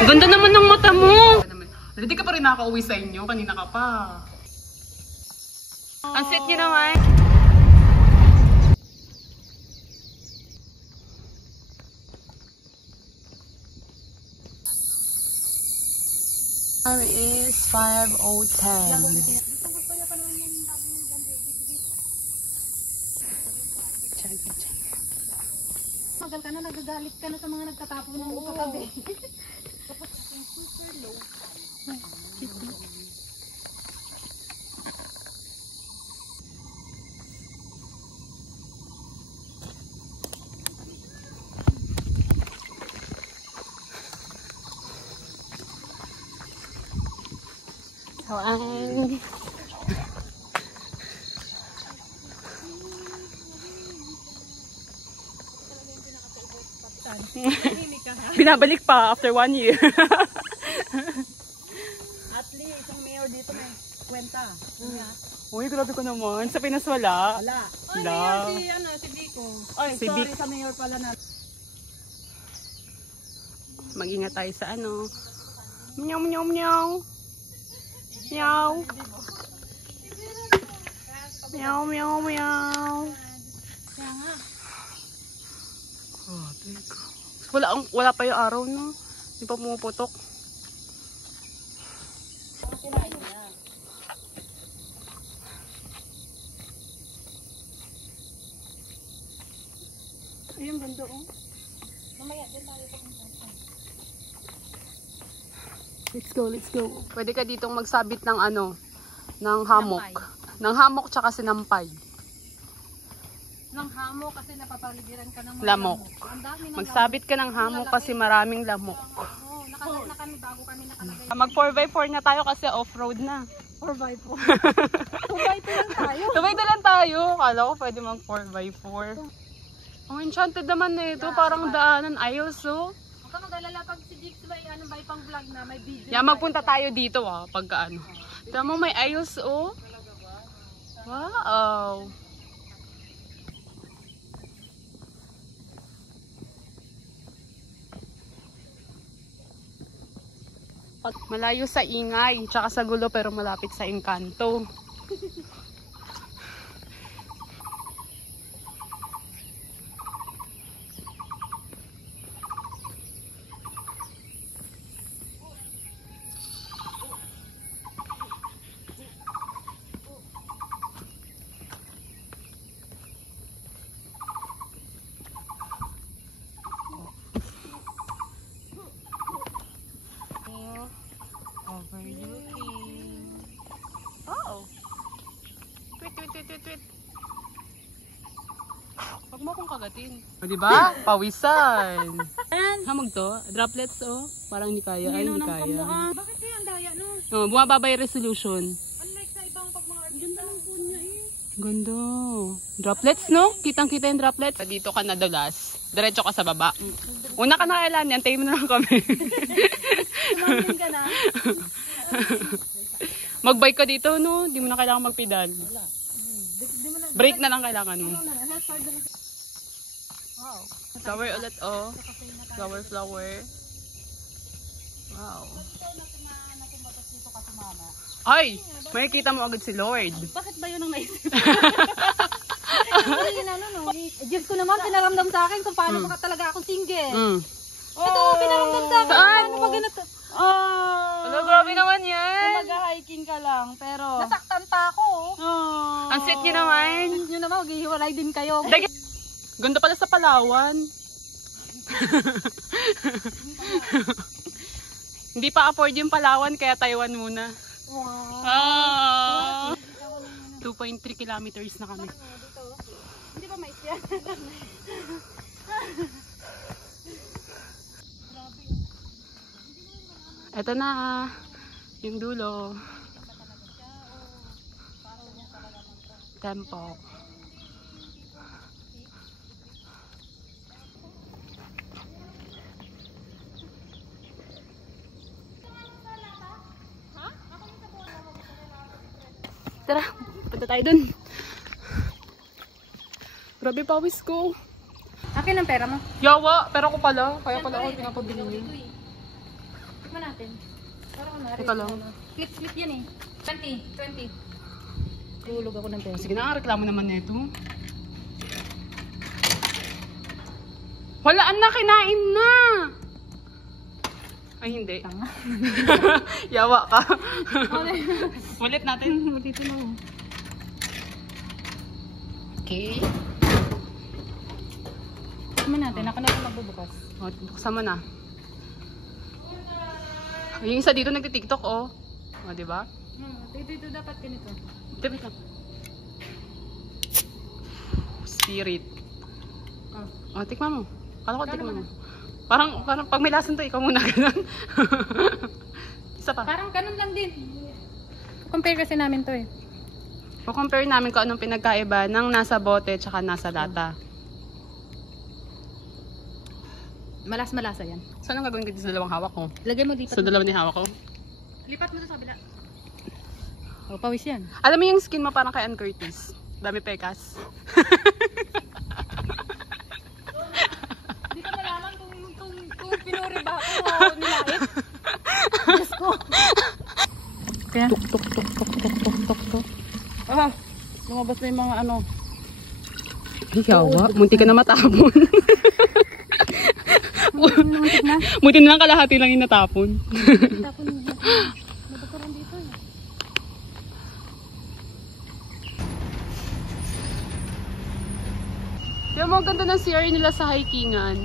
Ang ganda naman ng mata mo. Hindi ka pa rin nakaka-uwi sa inyo. Kanina ka pa. Ang sweet niyo naman. Time is 5:10. Magal ka na, nagagalit ka na sa mga nagtatapon ng katabi. Super low. Kawan. Binabalik pa after 1 year. At least, ang mayor dito may kwenta. Uy, grabe ko naman. Sa Pinas wala. Wala. Wala. Si Biko. Ay, Si sorry Vic. sa mayor pala na. Mag-ingat tayo sa ano. Meow, meow, meow. Meow. Meow, meow, meow. Kaya nga. Wala pa yung araw, no? Hindi pa pumuputok. Ayun, ganda oh. Mamaya din tayo. Let's go, let's go. Pwede ka ditong magsabit ng ano, ng hammock. Ng hammock tsaka sinampay. Ng hammock kasi napapaligiran ka ng mga Lamok. Ang dami ng Magsabit ka ng hammock kasi maraming lamok. Oo, nakalat na kami bago kami nakalagay. Mag 4x4 na tayo kasi off-road na. 4x4. 2x2 lang tayo. 2x2 lang tayo. Kala ko pwede mag 4x4. Ang enchanted naman na ito. Parang daanan. Ayos, oh. Huwag ka mag-alala pag si Jix may ano ba pang vlog na may video. Yan, magpunta tayo dito, pagka ano. Tama mo, may ayos, oh. Wow. Malayo sa ingay, tsaka sa gulo, pero malapit sa engkanto. Overlooking. Oh. Tweet, tweet, tweet, tweet, tweet. Huwag mo akong kagatin. O, diba? Pawisan. Hamag to. Droplets, oh. Parang hindi kaya. Ay, hindi kaya. Bakit kaya ang daya no? Oh, bumababa yung resolution. Unlike sa ibang pag mga ganda ng phone niya eh. Ganda. Droplets, no? Kitang-kita yung droplets. Dito ka nadulas. Diretso ka sa baba. Una ka na kailan. Antayin mo na lang kami. Tumangin ka na. Mag-bike ka dito, no? Hindi mo na kailangan magpedal. Wala. Brake na lang kailangan mo. Wow. Flower ulit, oh. Flower, flower. Wow. Ay! Makikita mo agad si Lord. Bakit ba yun ang naisip? Diyos ko naman, pinaramdam sa akin kung paano baka talaga akong single. Ito, pinaramdam sa akin. Paano ba ganito? Ano, grabe naman yan. Mag-hiking ka lang, pero... Nasaktan pa ako. Ang sweet nyo naman. Sweet nyo naman, maghihiwalay din kayo. Ganda pala sa Palawan. Hindi pa afford yung Palawan, kaya Taiwan muna. Wow. 2.3 kilometers na kami. Hindi ba mais yan? Eto na, yung dulo. Tempo. Tara, punta tayo dun. Grabe pawis ko. Akin ang pera mo. Yawa, pero ako pala. Kaya pala ako pinapabili niyo. natin. Para kunwari. Teka lang. Split yan eh. 20. Tulog ako ng 20. Sige na, reklamo naman nito. Walaan na, kinain na! Ay, hindi. Tanga. Yawa ka. Ulit natin. Dito na. Okay. Tama natin, ako na ito magbubukas. O, buksan mo na. Yung isa dito nagtitiktok, oh. O, diba? Dito dapat ganito. Diba lang. Spirit. O, tikman mo. Kala ko tikman mo. Parang pag may lasan to, ikaw muna ganun. Isa pa. Parang ganun lang din. Compare kasi namin to eh. O-compare namin kung anong pinagkaiba ng nasa bote tsaka nasa lata. Malas-malasa yan. Saan ang gagawin ko dito sa dalawang hawak ko? Lagay mo lipat. Sa dalawa ni hawak ko? Lipat mo sa kabila. Oh, pawis yan. Alam mo yung skin mo parang kay Ann Curtis. Dami pekas. Hindi ko malaman kung pinuri ba ako o nilait. Diyos ko. Kaya? Tuk. Ah, lumabas na yung mga ano. Ay, yawa. Munti ka na matapon. Muntik na. Munti na lang kalahati lang yung natapon. Tapon mo. Nabakaran dito eh. Kaya mo, ganda ng CR nila sa hikingan.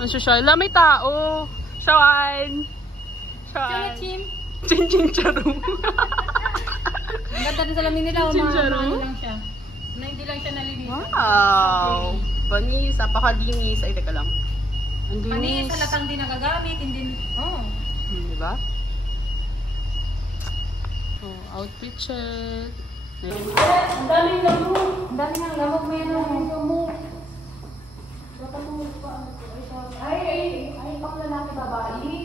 Ang social. May tao. Shawan. Chim. Chin charo. Ang ganda na salamin nila. Chincharo. Ano lang siya. Na hindi lang siya nalinis. Wow. Panis. Napakalinis. Ay, teka lang. Ang Panis, linis. halatang di nagagamit. Hindi. Oh. Diba? Oh, outfit check. Ang daming lamok. Ang daming ng lamok. May ano. Lamok. Ay, pang lalaki babae.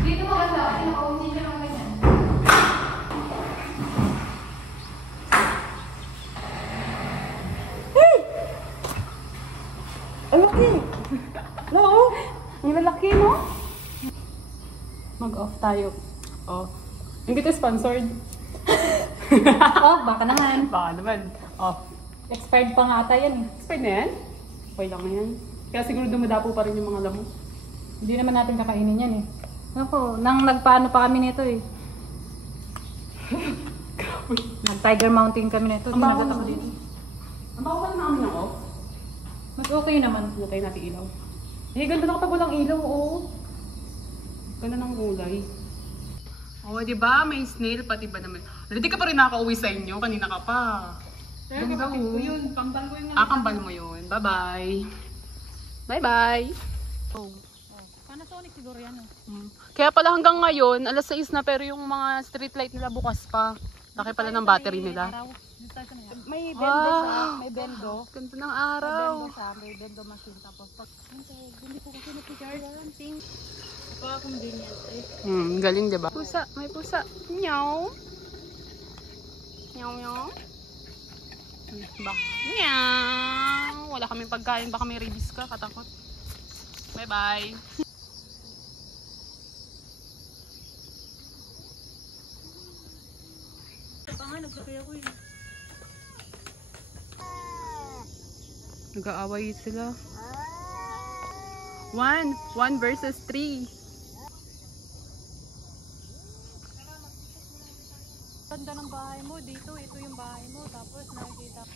Dito mo kasi ako, nakaunti ka ng ganyan. Hey! Ang laki! No? Ang lalaki, no? Mag-off tayo. Oh. Hindi ito sponsored. Oh, baka naman. Baka naman. Off. Expired pa nga ata yan eh. Expired na yan? Okay lang na yan. Kaya siguro dumadapo pa rin yung mga lamok. Hindi naman natin kakainin yan eh. Ako, nang nagpaano pa kami nito eh. Nag-Tiger Mountain kami nito. Ang baho Sinagot ako naman. dito. Ang bako pala namin ng off. Mas okay naman. Lutay natin ilaw. Eh, ganda na kapag walang ilaw, oo. Ganda ng kulay. Oo, di ba? May snail, pati ba naman? Hindi ka pa rin nakaka-uwi sa inyo. Kanina ka pa. Ganda ko. Yun, kambal ko yun. Kambal mo yun. Bye-bye. Bye-bye. Oh. Panasonic siguro yan eh. Kaya pala hanggang ngayon, alas 6 na pero yung mga street light nila bukas pa. Laki pala ng battery nila. May bendo Wow. siya. May bendo. Ganda ng May araw. bendo siya. May bendo machine. Tapos pag hindi ko kasi napicture yan. Convenient eh. Galing diba? Pusa, may pusa. Meow. Meow meow. Meow. Wala kaming pagkain, baka may rabies ka, katakot. Bye-bye. Nagsakay ako eh. Nag-aaway sila. 1 versus 3. Ganda ng bahay mo. Dito, ito yung bahay mo. Tapos nakikita.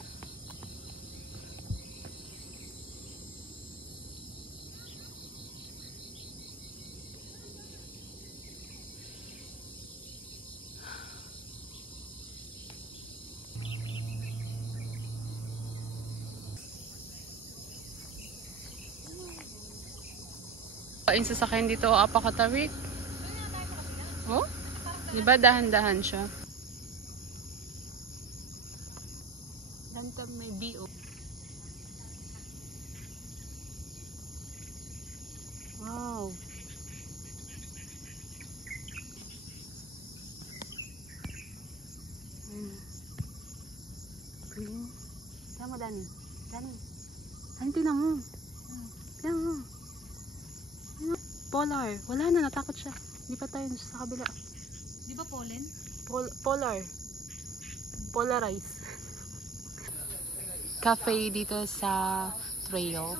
Yung sasakyan dito, apakatarik. Oh? Diba dahan-dahan siya? Ganda may BO. Wow. Green. Tignan mo, Dani. Dani. Dani, tignan mo. Tignan mo. Polar. Wala na, natakot siya. Hindi pa tayo sa kabila. Di ba pollen? Polar. Polarize. Cafe dito sa trail.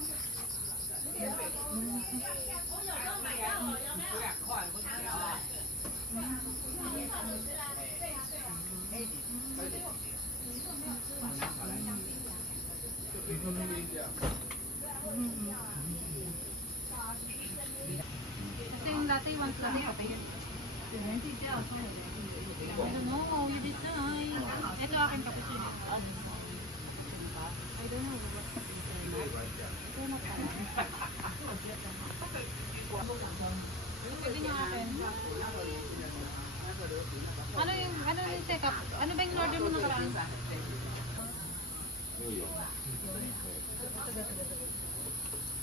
Kasi yung dati, once na rin patay. I don't know, you decide. Ito akin cappuccino. I don't know. Pwede niya akin. Ano yung teka? Ano ba yung order mo nakaraan?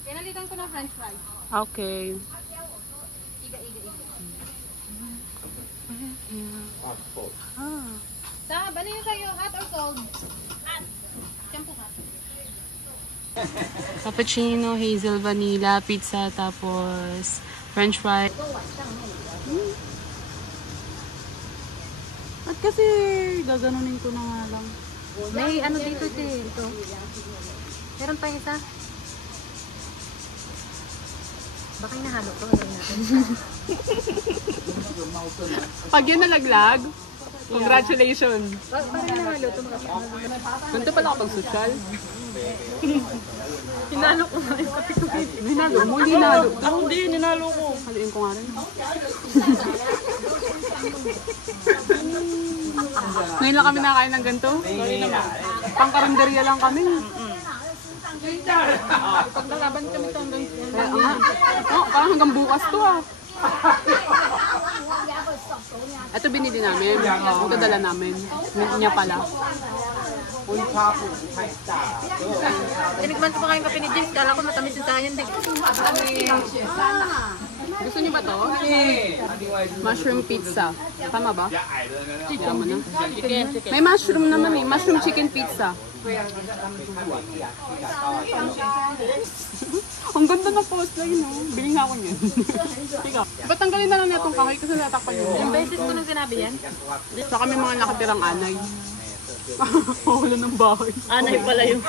Pinalitan ko ng french fries. Okay. Iga. Ah. Tab, ano yung sa'yo? Hot or cold? Hot. Siyempre hot. Cappuccino, hazel vanilla, pizza, tapos french fry. At kasi gaganunin ko na nga lang. May ano dito, ito. Meron pa isa. Baka yung nahalo ko. Pag yun nalaglag, congratulations. Parang nahalo ito. Ganito pala kapag social. Hinalo ko nga yung kape ko. Hinalo mo, hinalo. Ako din, hinalo ko. Haluin ko nga rin. Ngayon lang kami nakain ng ganito. Pangkarinderya lang kami. Pag nalaban kami ito hanggang Kaya nga. Oh, parang hanggang bukas to ah. Ito binili namin. Ito dala namin. Niya pala. Tinikman ko pa kayong kape ni James. Kala ko matamis yung sayan. Gusto niyo ba to? Mushroom pizza. Tama ba? Tama na. May mushroom naman eh. Mushroom chicken pizza. Ang ganda ng post lang yun, oh. Biling nga ako niyan. Ikaw. Ba't tanggalin na lang niya itong kahoy kasi natakpan yun. Yung beses ko nung sinabi yan? Sa kami mga nakatirang anay. Wala ng bahay. Anay pala yun.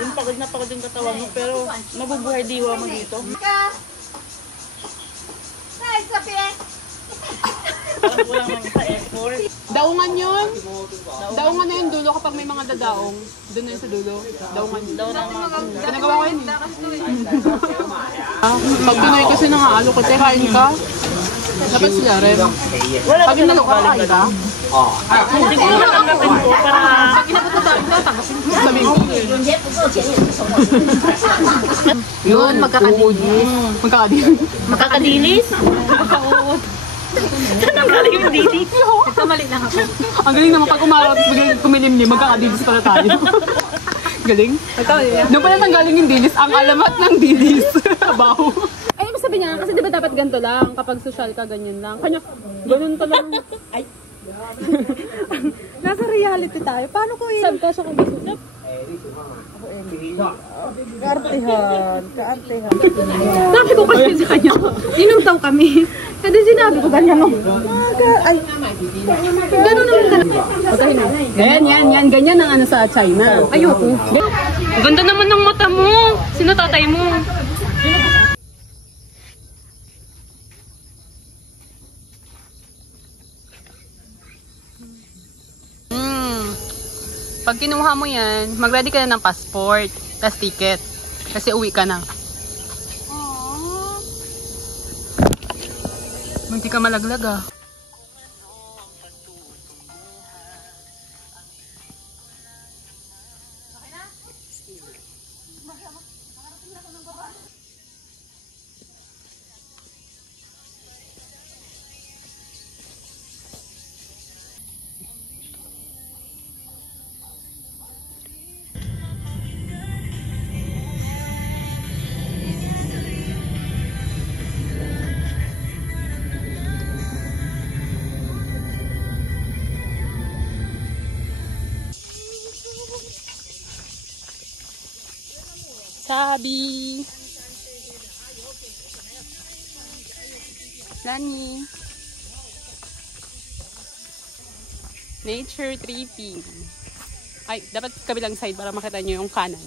Yung pagod na pagod yung katawan mo pero mabubuhay diwa mo dito. Parang kulang lang sa effort. Daungan yun. Daungan na yung dulo kapag may mga dadaong. Doon na yun sa dulo. Daungan yun. Pinagawa ko yun eh. Pag Pinoy kasi nangaalo ko, kain ka. Dapat sila rin. Pag inalo ka, kain ka. Hindi ko matanggapin ko para pag inabot na tayo, tatanggasin ko. Sabihin ko. Yun, magkakadilis. Magkakadilis. Makakadilis? Makauot. Saan ang galing yung didi? Nagkamali na ako. Ang galing naman pag umarot, biglang kumilimlim, magkakadilis pala tayo. Galing? Doon pala nanggaling yung dilis, ang alamat ng dilis. Baho. Ay, sabi niya, kasi di ba dapat ganito lang, kapag social ka, ganyan lang. Kanya, ganun pa lang. Ay. Nasa reality tayo. Paano ko yun? Sab ka siya kung gusto. Kaartehan. Kaartehan. Sabi ko kasi sa kanya, inom daw kami. Kasi sinabi ko ganyan no. Ay. Ganun naman talaga. Yan. Ganyan ang ano sa China. Ayoko. Ganda naman ng mata mo. Sino tatay mo? Pag kinuha mo yan, mag-ready ka na ng passport, tas ticket. Kasi uwi ka na. Munti ka malaglag ah. Chubby. Lani. Nature tripping. Ay, dapat kabilang side para makita nyo yung kanan.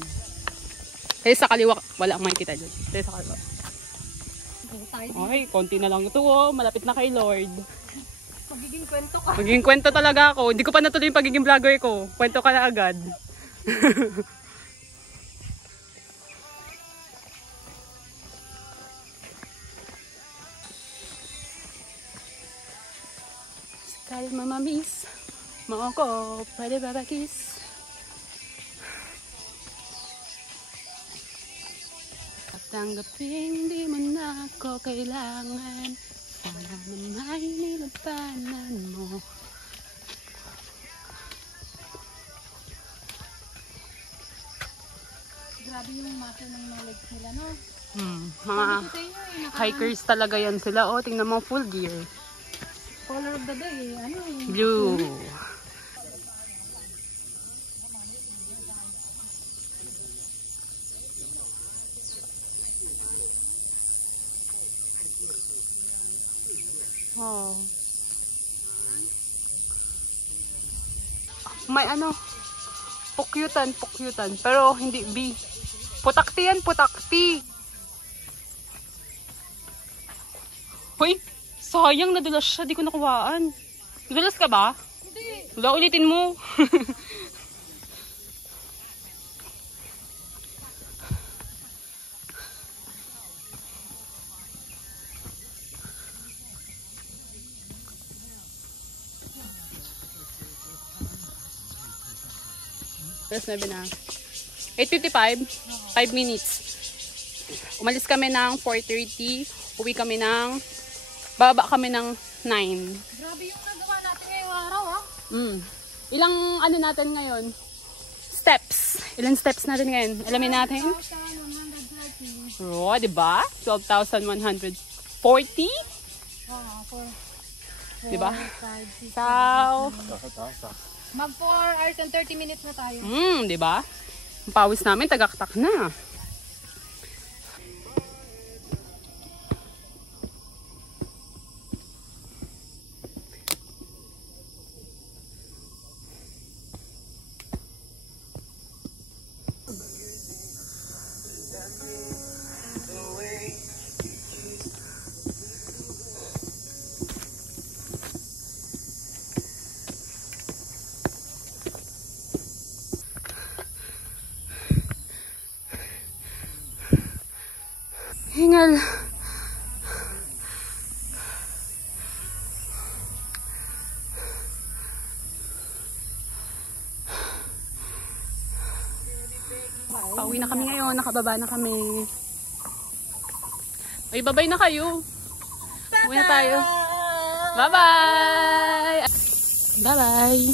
Kasi sa kaliwa, wala ang makikita dyan. Kasi sa kaliwa. Okay, konti na lang ito oh. Malapit na kay Lord. Magiging kwento ka. Magiging kwento talaga ako. Hindi ko pa natuloy yung pagiging vlogger ko. Kwento ka na agad. Sekali mamamis, mau ko, pwede ba kiss? Tanggapin di mo na ako kailangan. Sana naman nilabanan mo. Grabe yung muscle ng mga legs nila, no? Mga hikers talaga yan sila. Oh, tingnan mo, full gear. Color of the day, ano eh. Blue. Oh. May ano, pukyutan. Pero hindi B. Putakti yan, putakti. Hoy, sayang nadulas siya. Di ko nakuhaan. Nadulas ka ba? Hindi. Wala, ulitin mo. Alas 9 na. 8:55. 5 minutes. Umalis kami ng 4:30. Uwi kami ng... Baba kami ng 9. Grabe yung nagawa natin ngayong araw, ah. Ilang ano natin ngayon? Steps. Ilang steps natin ngayon? Alamin natin. 1,130. Oh, diba? 12,140? Diba? 5, 6, So, Mag 4 hours and 30 minutes na tayo. diba? Ang pawis namin, tagaktak na. Hingal. Pauwi na kami ngayon, nakababa na kami. Ay, babay na kayo. Uwi na tayo. Bye-bye! Bye-bye!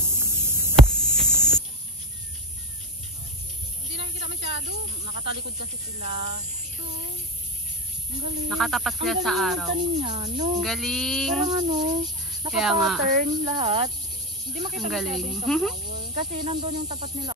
Hindi nakikita masyado. Nakatalikod kasi sila. Ang galing. Nakatapat sila sa araw. Ang galing niya, no? Galing! Parang ano, Kaya nga. naka-pattern lahat. Hindi makita Ang masyado galing. yung sa flower. Kasi nandun yung tapat nila.